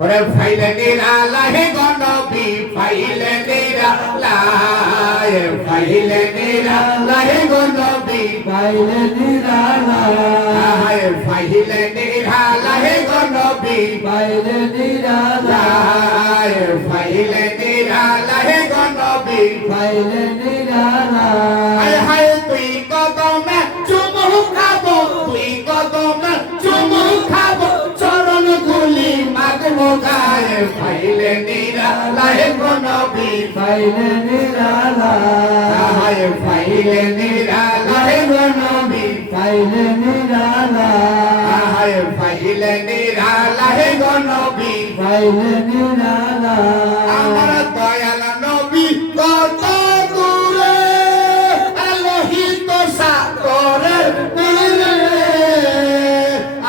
ওরে ফাইলে নিরালায় গনবী ফাইলে নিরালায় ফাইলে নিরালায় গনবী পাইলে নিরালায় ফাইলে নিরালায় গনবী পাইলে নিরালায় ফাইলে নিরালায় গনবী পাইলে নিরালায় হায় তুই কদমে চুমু খাবো তুই কদমে চুমু খাবো চরণ ধুলি মাগবো গায়ে ফাইলে নিরালায় গনবী পাইলে নিরালায় ফাইলে নিরালায় গনবী পাইলে নিরালায় ফাইলে নিরালায় গনবী পাইলে নিরালায় আমার দয়াল নবী কত দূরে লোহিত সাগরের তীরে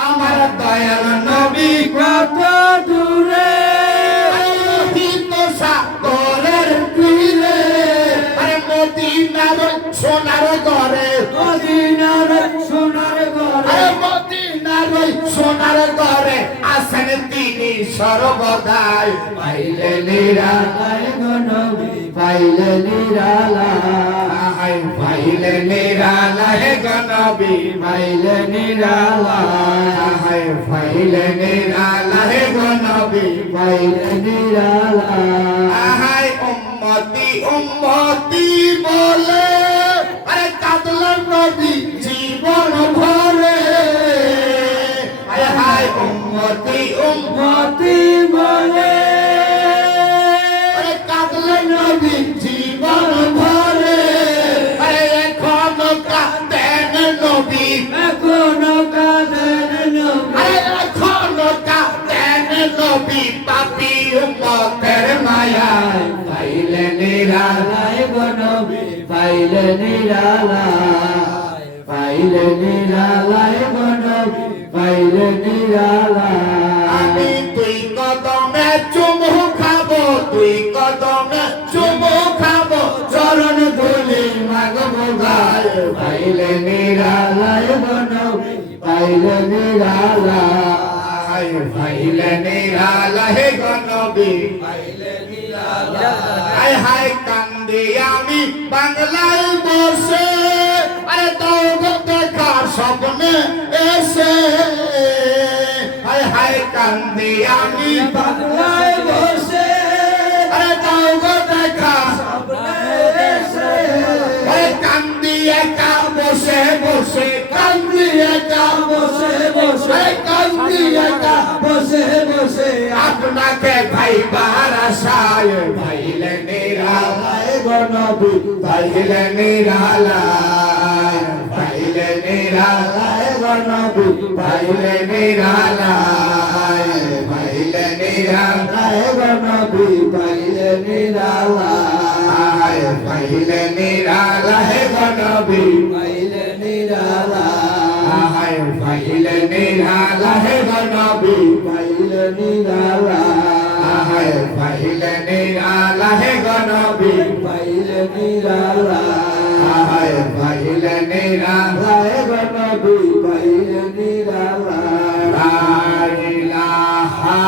আমার দয়াল নবী কত দূরে লোহিত সাগরের তীরে আরে মদিনার সোনার ঘরে মদিনার সোনার ঘরে আরে মদিনার সোনার ঘরে আসেন তিনি সর্বদাই পাইলে নিরালায় গনবী পাইলে নিরালায় পাইলে নিরালায় গনবী পাইলে নিরালায় পাইলে নিরালায় গনবী পাইলে নিরালায় আহাই উম্মতি উম্মতি বলে আরে কাঁদলেন নবী জীবন ভরে হাই উম্মতি মতি বলে আরে কাঁদলেন নবী জীবন ভরে আরে এখন কাঁদেন নবী এখনো কাঁদেন নবী আরে এখন কাঁদেন নবী পাপী উম্মতের মায়ায় পাইলে নিরালায় নিরালায় গনবী পাইলে নিরালায় পাইলে নিরালায় গনবী পাইলে নিরালায় আমি তুই কদমে চুমু খাবো তুই কদমে চুমু খাবো চরণ ধুলি মাগবো গায়ে পাইলে নিরালায় গনবী পাইলে নিরালায় পাইলে নিরালায় গনবী হায় হায় কান্দি আমি বাংলায় বসে আরে তো দেখার স্বপ্নে এসে হায় হায় কান্দি আমি বাংলায় বসে আরে তো দেখা আরে কান্দি একা বসে বসে কান্দি একা বসে বসে কান্দি একা বসে বসে আপনাকে ভাইবার আশায় ভাইলে নিরালায় গনবী ভাইলে নিরালায় ভাইলে নিরালায় গনবী ভাইলে নিরালায় ভাইলে নিরালায় গনবী পাইলে নিরালায় ভাইলে নিরালায় গনবী পাইলে নিরালায় ভাইলে নিরালায় গনবী পাইলে নিরালায় পাইলে নিরালায় গনবী পাইলে নিরালায় পাইলে নিরালায় গনবী পাইলে নিরালায় লা ইলাহা